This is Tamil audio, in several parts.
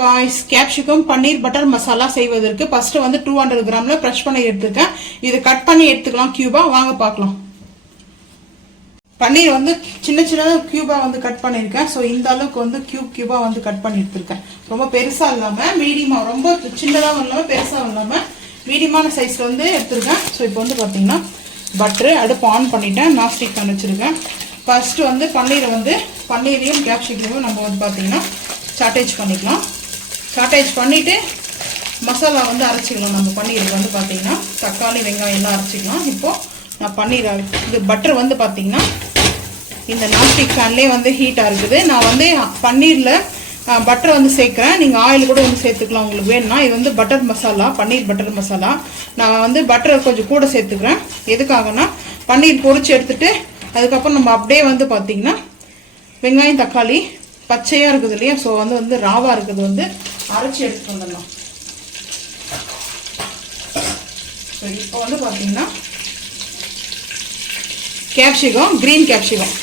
guys, capsicum பன்னீர் பட்டர் மசாலா செய்வதற்கு ஃபர்ஸ்ட் வந்து 200 கிராம்ல பிரஷ் பண்ணி எடுத்துக்கேன். இது கட் பண்ணி எடுத்துக்கலாம் கியூபா. வாங்க பார்க்கலாம். பன்னீர் வந்து சின்ன சின்னதா கியூபா வந்து கட் பண்ணிருக்கேன். சோ இந்த அளவுக்கு வந்து கியூபா வந்து கட் பண்ணி எடுத்துர்க்கேன். ரொம்ப பெருசா இல்லாம மீடியமா, ரொம்ப சின்னதா இல்லாம பெருசா இல்லாம மீடியமான சைஸ்ல வந்து எடுத்துர்க்கேன். சோ இப்போ வந்து பாத்தீங்கன்னா பட்டர் அடுப்பு ஆன் பண்ணிட்டேன். நான் ஸ்டிக் பண்ணி வச்சிருக்கேன். ஃபர்ஸ்ட் வந்து பன்னீரையும் கேப்சிகமையும் நம்ம வந்து பாத்தீங்கன்னா சாட்டேஜ் பண்ணிக்கலாம். சாட்டேஜ் பண்ணிட்டு மசாலா வந்து அரைச்சிக்கலாம். நம்ம பன்னீருக்கு வந்து பாத்தீங்கன்னா தக்காளி வெங்காயம் எல்லாம் அரைச்சிக்கலாம். இப்போ நான் பன்னீர் இது பட்டர் வந்து பாத்தீங்கன்னா இந்த நான்ஸ்டிக் பேன்லயே வந்து ஹீட்டா இருக்குது. நான் வந்து பன்னீர்ல பட்டர் வந்து சேர்க்கிறேன். நீங்க ஆயில் கூட வந்து சேர்த்துக்கலாம் உங்களுக்கு வேணும்னா. இது வந்து பட்டர் மசாலா, பன்னீர் பட்டர் மசாலா. நான் வந்து பட்டர் கொஞ்சம் கூட சேர்த்துக்கிறேன். எதுக்காகனா பன்னீர் பொரிச்சு எடுத்துட்டு அதுக்கப்புறம் நம்ம அப்படியே வந்து பாத்தீங்கன்னா வெங்காயம் தக்காளி பச்சையா இருக்குது இல்லையா, ஸோ வந்து ராவா இருக்குது வந்து அரைச்சி எடுத்து வந்துடலாம். இப்போ வந்து பாத்தீங்கன்னா கேப்சிகம், கிரீன் கேப்சிகம்,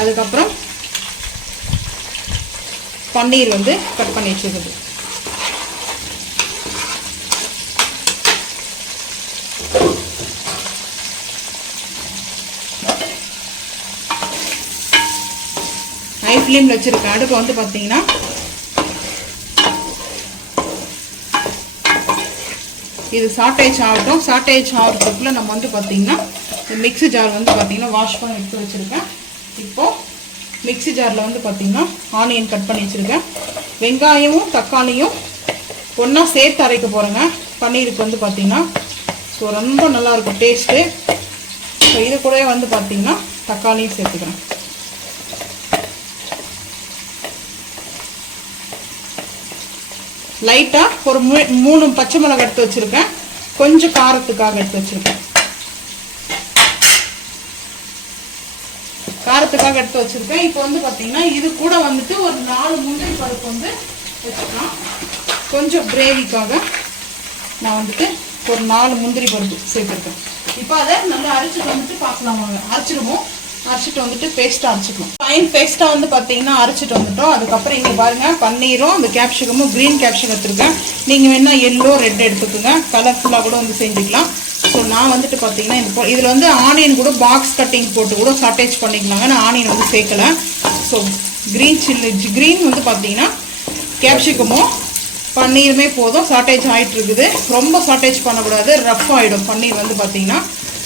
அதுக்கப்புறம் பன்னீர் வந்து கட் பண்ணி வச்சுருக்குது. ஹை ஃப்ளேம்ல வச்சிருக்கேன். அடுப்பு வந்து பாத்தீங்கன்னா இது சாட்டேஜ் ஆகட்டும். சாட்டேஜ் ஆகிறதுக்குள்ள நம்ம வந்து பாத்தீங்கன்னா மிக்ஸி ஜார் வந்து பாத்தீங்கன்னா வாஷ் பண்ணி எடுத்து வச்சிருக்கேன். இப்போ மிக்ஸி ஜார்ல வந்து பாத்தீங்கன்னா ஆனியன் கட் பண்ணி வச்சிருக்கேன். வெங்காயமும் தக்காளியும் ஒன்னா சேர்த்து அரைக்க போறேங்க பன்னீருக்கு வந்து பாத்தீங்கன்னா. ஸோ ரொம்ப நல்லா இருக்கும் டேஸ்ட்டு. ஸோ இது கூட வந்து பாத்தீங்கன்னா தக்காளியும் சேர்த்துக்கிறேன். லைட்டா ஒரு 3 பச்சை மிளகாய் எடுத்து வச்சிருக்கேன். கொஞ்சம் காரத்துக்காக எடுத்து வச்சிருக்கேன். இப்போ வந்து பாத்தீங்கன்னா இது கூட வந்துட்டு ஒரு 4 முந்திரி பருப்பு வந்து வச்சுக்கலாம். கொஞ்சம் கிரேவிக்காக நான் வந்துட்டு ஒரு 4 முந்திரி பருப்பு சேர்த்துருக்கேன். இப்போ அதை நல்லா அரைச்சிட்டு வந்துட்டு பார்க்கலாம். அரைச்சிட்டு வந்துட்டு பேஸ்டா அரைச்சிக்கலாம். ஃபைன் பேஸ்டா வந்து பாத்தீங்கன்னா அரைச்சிட்டு வந்துட்டோம். அதுக்கப்புறம் இங்க பாருங்க பன்னீரும் அந்த கேப்சிகமும் கிரீன் கேப்சிகம் எடுத்துருக்கேன். நீங்க வேணா எல்லோ ரெட் எடுத்துக்கோங்க. கலர்ஃபுல்லா கூட வந்து செஞ்சுக்கலாம். ஸோ நான் வந்துட்டு பாத்தீங்கன்னா இதுல வந்து ஆனியன் கூட பாக்ஸ் கட்டிங் போட்டு கூட சாட்டேஜ் பண்ணிக்கலாங்க. நான் ஆனியன் வந்து சேர்க்கல. ஸோ கிரீன் வந்து பாத்தீங்கன்னா கேப்சிகமும் பன்னீருமே போதும். சாட்டேஜ் ஆயிட்டு இருக்குது. ரொம்ப சாட்டேஜ் பண்ணக்கூடாது, ரஃப் ஆயிடும் பன்னீர் வந்து பாத்தீங்கன்னா.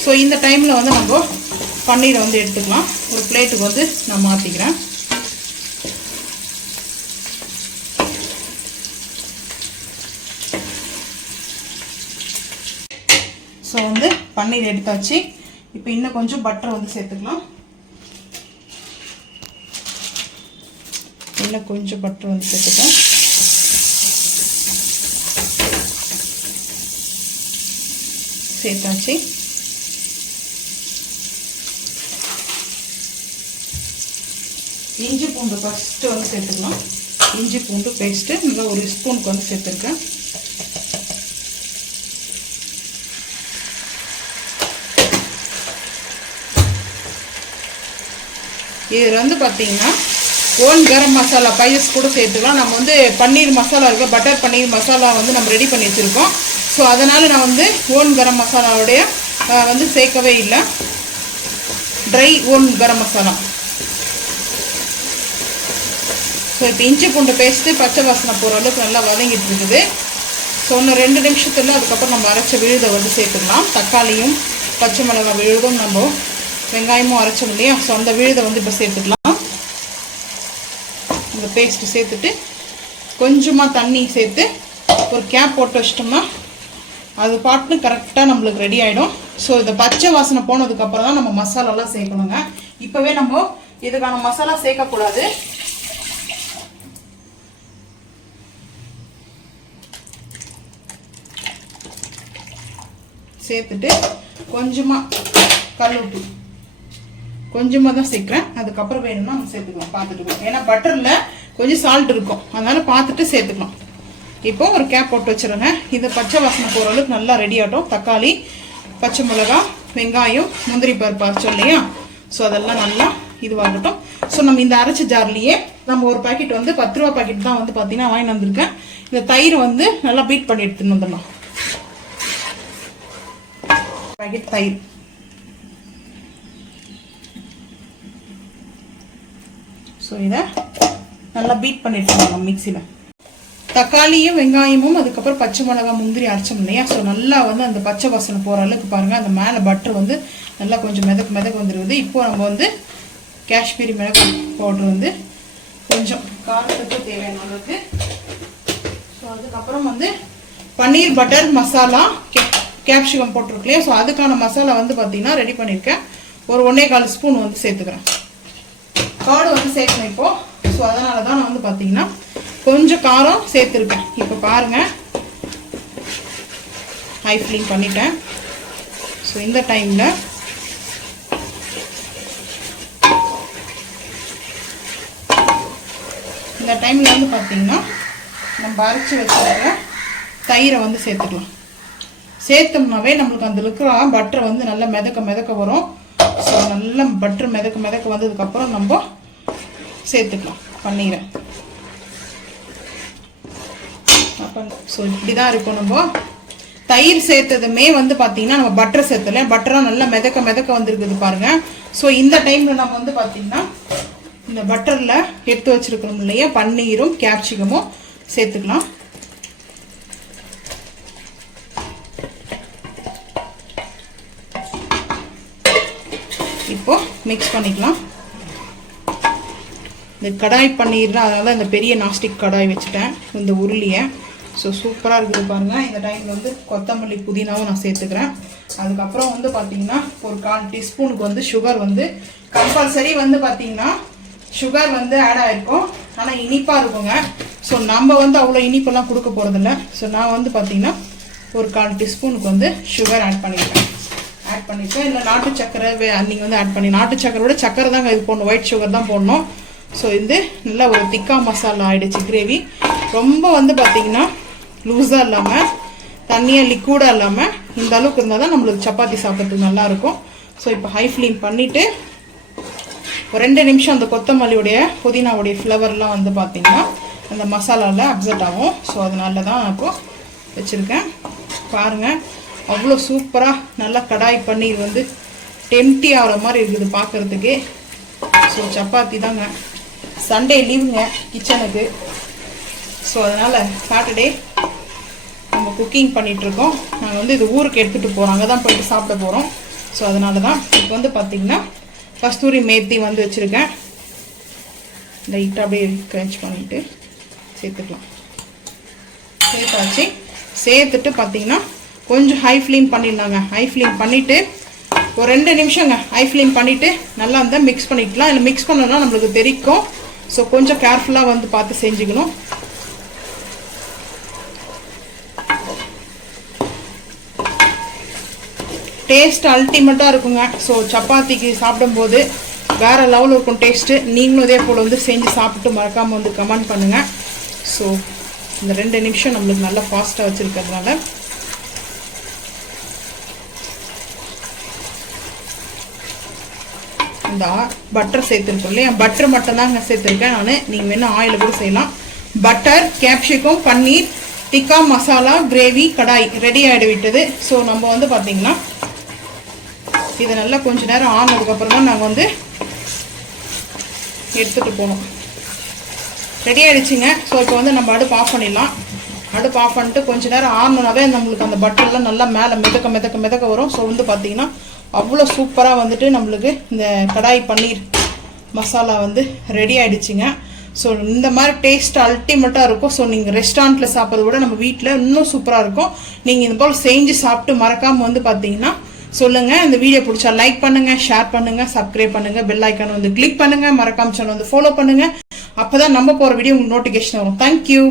ஸோ இந்த டைம்ல வந்து நம்ம பன்னீரை வந்து எடுத்துக்கலாம். ஒரு பிளேட்டுக்கு வந்து நான் மாத்திக்கிறேன். ஸோ வந்து பன்னீர் எடுத்தாச்சு. இப்போ இன்னும் கொஞ்சம் பட்டர் வந்து சேர்த்துக்கலாம். இன்னும் கொஞ்சம் பட்டர் வந்து சேர்த்துக்கலாம். சேர்த்தாச்சு. இஞ்சி பூண்டு ஃபர்ஸ்ட் வந்து சேர்த்துக்கலாம். இஞ்சி பூண்டு பேஸ்ட் நல்லா ஒரு ஸ்பூனுக்கு வந்து சேர்த்துருக்கேன். இது வந்து பாத்தீங்கன்னா ஓன் கரம் மசாலா பைஸ் கூட சேர்த்துக்கலாம். நம்ம வந்து பன்னீர் மசாலா இருக்கு, பட்டர் பன்னீர் மசாலா வந்து நம்ம ரெடி பண்ணி வச்சிருக்கோம். ஸோ அதனால நான் வந்து ஓன் கரம் மசாலாவுடைய வந்து சேர்க்கவே இல்லை. Try own garam masala. So இப்போ இஞ்சி பூண்டு பேஸ்ட்டு பச்சை வாசனை போகிற அளவுக்கு நல்லா வதங்கிட்டு இருக்குது. ஸோ இன்னும் 2 நிமிஷத்துல அதுக்கப்புறம் நம்ம அரைச்ச விழுதை வந்து சேர்த்துக்கலாம். தக்காளியும் பச்சை மிளகாய் விழுதும் நம்ம வெங்காயமும் அரைச்சோம் இல்லையா, ஸோ அந்த விழுதை வந்து இப்போ சேர்த்துக்கலாம். இந்த பேஸ்ட்டு சேர்த்துட்டு கொஞ்சமாக தண்ணி சேர்த்து ஒரு கேப் போட்டு வச்சிட்டோம்னா அது பாட்டுன்னு கரெக்டாக நம்மளுக்கு ரெடி ஆகிடும். ஸோ இந்த பச்சை வாசனை போனதுக்கப்புறம் தான் நம்ம மசாலாலாம் சேர்க்கணுங்க. இப்போவே நம்ம இதுக்கான மசாலா சேர்க்கக்கூடாது. சேர்த்துட்டு கொஞ்சமாக கல் உப்பு கொஞ்சமாக தான் சேர்க்குறேன். அதுக்கப்புறம் வேணும்னா நம்ம சேர்த்துக்கலாம், பார்த்துட்டு. ஏன்னா பட்டரில் கொஞ்சம் சால்ட் இருக்கும், அதனால பார்த்துட்டு சேர்த்துக்கலாம். இப்போ ஒரு கேப் போட்டு வச்சுருங்க. இது பச்சை வாசனை போகிற அளவுக்கு நல்லா ரெடி ஆகட்டும். தக்காளி, பச்சை மிளகாய், வெங்காயம், முந்திரி பருப்பு அரைச்சோம் இல்லையா, ஸோ அதெல்லாம் நல்லா இதுவாகட்டும். ஸோ நம்ம இந்த அரைச்ச ஜார்லேயே நம்ம ஒரு பாக்கெட் வந்து 10 ரூபா பாக்கெட் தான் வந்து பார்த்தீங்கன்னா வாங்கி வந்திருக்கேன். இந்த தயிர் வந்து நல்லா பீட் பண்ணி எடுத்துன்னு வந்துடலாம். பாக்கெட் தயிர், ஸோ இதை நல்லா பீட் பண்ணி எடுத்துக்கலாம் மிக்சியில். தக்காளியும் வெங்காயமும் அதுக்கப்புறம் பச்சை மிளகாய் முந்திரி அரைச்சோம் இல்லையா, ஸோ நல்லா வந்து அந்த பச்சை வாசனை போகிற அளவுக்கு பாருங்கள். அந்த மேலே பட்டர் வந்து நல்லா கொஞ்சம் மிதக்கு வந்துருக்குது. இப்போ நம்ம வந்து காஷ்மீரி மிளகாய் பவுட்ரு வந்து கொஞ்சம் காரத்துக்கு தேவையான அளவுக்கு. ஸோ அதுக்கப்புறம் வந்து பன்னீர் பட்டர் மசாலா கேப்சிகம் போட்டிருக்கு இல்லையா, ஸோ அதுக்கான மசாலா வந்து பார்த்தீங்கன்னா ரெடி பண்ணியிருக்கேன். ஒரு 1.25 ஸ்பூன் வந்து சேர்த்துக்கிறேன். கார்டு வந்து சேர்க்கணும் இப்போ. ஸோ அதனால தான் நான் வந்து பார்த்தீங்கன்னா கொஞ்சம் காரம் சேர்த்துருக்கேன். இப்போ பாருங்கள், ஹை ஃப்ளேம் பண்ணிட்டேன். ஸோ இந்த டைமில் வந்து பார்த்தீங்கன்னா நம்ம அரைச்சி வச்சுருக்க தயிரை வந்து சேர்த்துக்கலாம். சேர்த்தோம்னாவே நம்மளுக்கு அந்த இருக்கிற பட்டர் வந்து நல்லா மிதக்க வரும். ஸோ நல்லா பட்டர் மிதக்க வந்ததுக்கப்புறம் நம்ம சேர்த்துக்கலாம் பன்னீரை. அப்போ ஸோ இப்படி தான் இருக்கும். நம்ம தயிர் சேர்த்ததுமே வந்து பார்த்தீங்கன்னா நம்ம பட்டர் சேர்த்தல, பட்டராக நல்லா மிதக்க வந்துருக்குது பாருங்கள். ஸோ இந்த டைமில் நம்ம வந்து பார்த்தீங்கன்னா இந்த பட்டரில் எடுத்து வச்சுருக்கணும் இல்லையா, பன்னீரும் கேப்சிகமும் சேர்த்துக்கலாம். இப்போ மிக்ஸ் பண்ணிக்கலாம். இந்த கடாய் பன்னீர், அதனால இந்த பெரிய நாஸ்டிக் கடாய் வச்சுட்டேன் இந்த உருளியை. ஸோ சூப்பராக இருக்குது பாருங்கள். இந்த டைமில் வந்து கொத்தமல்லி புதினாவும் நான் சேர்த்துக்கிறேன். அதுக்கப்புறம் வந்து பார்த்தீங்கன்னா ஒரு 1/4 டீஸ்பூனுக்கு வந்து சுகர் வந்து கம்பல்சரி வந்து பார்த்தீங்கன்னா சுகர் வந்து ஆட் ஆகிருக்கும். ஆனால் இனிப்பாக இருக்குங்க. ஸோ நம்ம வந்து அவ்வளோ இனிப்பெல்லாம் கொடுக்க போகிறதில்ல. ஸோ நான் வந்து பார்த்தீங்கன்னா ஒரு 1/4 டீஸ்பூனுக்கு வந்து சுகர் ஆட் பண்ணியிருக்கேன். இல்லை நாட்டு சக்கரை நீங்கள் வந்து ஆட் பண்ணி, நாட்டு சக்கரோட சக்கரை தாங்க இது போடணும், ஒயிட் சுகர் தான் போடணும். ஸோ இது நல்லா ஒரு திக்கா மசாலா ஆகிடுச்சு கிரேவி. ரொம்ப வந்து பார்த்தீங்கன்னா லூஸாக இல்லாமல் தண்ணியாக லிக்விடாக இல்லாமல் இந்த அளவுக்கு இருந்தால் தான் நம்மளுக்கு சப்பாத்தி சாப்பிட்றதுக்கு நல்லாயிருக்கும். ஸோ இப்போ ஹை ஃப்ளேம் பண்ணிவிட்டு ஒரு 2 நிமிஷம் அந்த கொத்தமல்லியுடைய புதினாவுடைய ஃப்ளவர்லாம் வந்து பார்த்தீங்கன்னா அந்த மசாலாவில் அப்செட் ஆகும். ஸோ அதனால தான் நான் இப்போது வச்சுருக்கேன். பாருங்கள், அவ்வளோ சூப்பராக நல்லா கடாய் பன்னீர் வந்து டெம்ப்டி ஆகிற மாதிரி இருக்குது பார்க்குறதுக்கு. ஸோ சப்பாத்தி தாங்க. சண்டே லீவுங்க கிச்சனுக்கு. ஸோ அதனால் சாட்டர்டே நம்ம குக்கிங் பண்ணிகிட்ருக்கோம். நாங்கள் வந்து இது ஊருக்கு எடுத்துகிட்டு போகிறோம், அங்கே தான் போயிட்டு சாப்பிட போகிறோம். ஸோ அதனால தான் இப்போ வந்து பார்த்திங்கன்னா கஸ்தூரி மேத்தி வந்து வச்சுருக்கேன். லைட்டாக அப்படியே கிரன்ச் பண்ணிவிட்டு சேர்த்துக்கலாம். சேர்த்தாச்சு. சேர்த்துட்டு பார்த்திங்கன்னா கொஞ்சம் ஹை ஃப்ளேம் பண்ணிடலாங்க. ஹை ஃப்ளேம் பண்ணிவிட்டு ஒரு 2 நிமிஷங்க ஹை ஃப்ளேம் பண்ணிவிட்டு நல்லா இருந்தால் மிக்ஸ் பண்ணிக்கலாம். இல்லை மிக்ஸ் பண்ணோன்னா நம்மளுக்கு தெரிக்கும். ஸோ கொஞ்சம் கேர்ஃபுல்லாக வந்து பார்த்து செஞ்சுக்கணும். டேஸ்ட் அல்டிமேட்டாக இருக்குங்க. ஸோ சப்பாத்திக்கு சாப்பிடும்போது வேறு லெவலில் இருக்கும் டேஸ்ட்டு. நீங்களும் இதே போல் வந்து செஞ்சு சாப்பிட்டு மறக்காமல் வந்து கமெண்ட் பண்ணுங்கள். ஸோ இந்த 2 நிமிஷம் நம்மளுக்கு நல்லா ஃபாஸ்ட்டாக வச்சுருக்கிறதுனால இந்த பட்டர் சேர்த்துருக்கோம் இல்லையா, பட்டர் மட்டும் தாங்க சேர்த்துருக்கேன் நான். நீங்கள் வேணால் ஆயில் கூட செய்யலாம். பட்டர், கேப்சிகம், பன்னீர், டிக்கா மசாலா கிரேவி கடாய் ரெடி ஆகிட விட்டது. ஸோ நம்ம வந்து பார்த்திங்கன்னா இதை நல்லா கொஞ்சம் நேரம் ஆனதுக்கப்புறம் தான் நாங்கள் வந்து எடுத்துகிட்டு போனோம். ரெடி ஆகிடுச்சிங்க. ஸோ இப்போ வந்து நம்ம அடுப்பு ஆஃப் பண்ணிடலாம். அடுப்பு ஆஃப் பண்ணிட்டு கொஞ்சம் நேரம் ஆனோனாவே நம்மளுக்கு அந்த பட்டர்லாம் நல்லா மேலே மிதக்க வரும். ஸோ வந்து பார்த்திங்கன்னா அவ்வளோ சூப்பராக வந்துட்டு நம்மளுக்கு இந்த கடாய் பன்னீர் மசாலா வந்து ரெடி ஆகிடுச்சிங்க. ஸோ இந்த மாதிரி டேஸ்ட் அல்டிமேட்டாக இருக்கும். ஸோ நீங்கள் ரெஸ்டாரண்ட்டில் சாப்பிட்றத விட நம்ம வீட்டில் இன்னும் சூப்பராக இருக்கும். நீங்கள் இது போல் செஞ்சு சாப்பிட்டு மறக்காமல் வந்து பார்த்தீங்கன்னா சொல்லுங்கள். இந்த வீடியோ பிடிச்சா லைக் பண்ணுங்கள், ஷேர் பண்ணுங்கள், சப்ஸ்கிரைப் பண்ணுங்கள், பெல் ஐக்கானை வந்து கிளிக் பண்ணுங்கள், மறக்காம சேனல் வந்து ஃபாலோ பண்ணுங்கள். அப்போ தான் நம்ம போகிற வீடியோ உங்களுக்கு நோட்டிஃபிகேஷன் வரும். தேங்க்யூ.